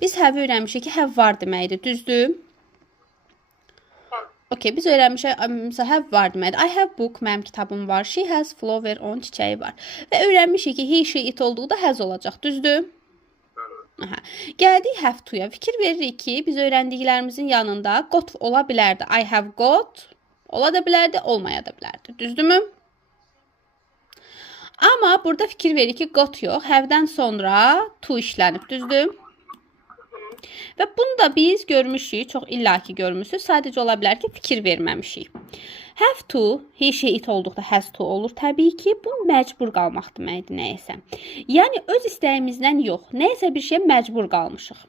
Biz have öyrənmişik ki, have var deməkdir, düzdür? Okay, biz öyrənmişik, mesela have var deməkdir. I have book, mənim kitabım var. She has flower, onun çiçəyi var. Və öyrənmişik ki, he, she, it olduğunda has olacaq, düzdür? Aha. Gəldik have to-ya. Fikir veririk ki, biz öyrəndiklərimizin yanında got ola bilərdi. I have got ola da bilərdi, olmaya da bilərdi. Düzdürmü? Amma burada fikir veririk ki, got yox. Have-dən sonra to işlənib, düzdür? Və bunu da biz görmüşük, çox illaki görmüşük. Sadəcə ola bilər ki, fikir verməmişik. Have to, he, she, it olduqda has to olur. Təbii ki, bu məcbur qalmaq deməkdir nəyəsə. Yəni, öz istəyimizdən yox, nəyəsə bir şeyə məcbur qalmışıq.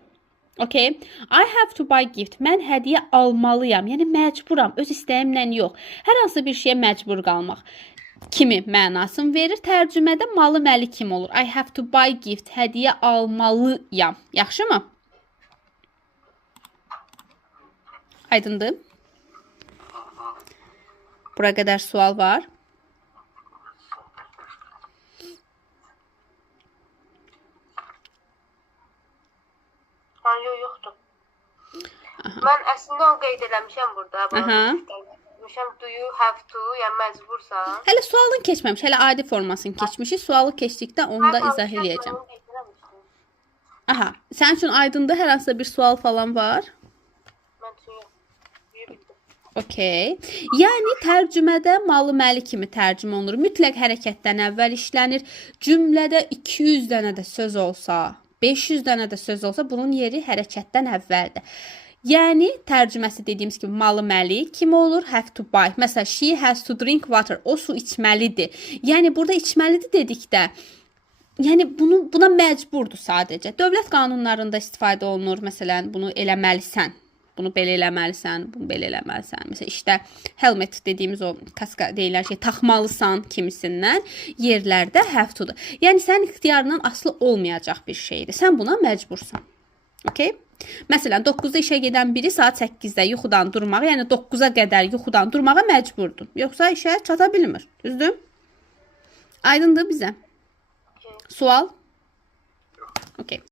Okay? I have to buy gift. Mən hədiyyə almalıyam. Yəni, məcburam, öz istəyimlə yox. Hər hansı bir şeyə məcbur qalmaq kimi mənasını verir. Tərcümədə malı məli kim olur? I have to buy gift. Hədiyyə almalıyam. Yaxşı mı? Aydındır. Bura qədər sual var. Yoxdur. Mən əslində onu qeyd eləmişəm burada. Do you have to, yəni məcbursan. Hələ sualını keçməmiş, hələ adi formasını keçmişik. Sualı keçdikdə onu da izah eləyəcəm. Aha, sənin üçün aydındır, hər hansısa bir sual falan var? Okay. Yəni, tərcümədə malı məli kimi tərcümə olunur. Mütləq hərəkətdən əvvəl işlənir. Cümlədə 200 dənə də söz olsa, 500 dənə də söz olsa, bunun yeri hərəkətdən əvvəldir. Yəni, tərcüməsi dediyimiz kimi malı məli kimi olur? Have to buy. Məsələn, she has to drink water. O su içməlidir. Yəni, burada içməlidir dedikdə, yəni, buna məcburdur sadəcə. Dövlət qanunlarında istifadə olunur. Məsələn, bunu eləməlisən. Bunu belə eləməlisən, bunu belə eləməlisən. Məsələn, işdə helmet dediyimiz o kaska deyilən şey taxmalısan kimisindən yerlərdə have to-dur. Yəni, sənin ixtiyarından asılı olmayacaq bir şeydir. Sən buna məcbursan. Okay? Məsələn, 9-da işə gedən biri saat 8-də yuxudan durmağa, yəni 9-a qədər yuxudan durmağa məcburdur. Yoxsa işə çata bilmir. Düzdür? Aydındır bizə? Sual? Okay.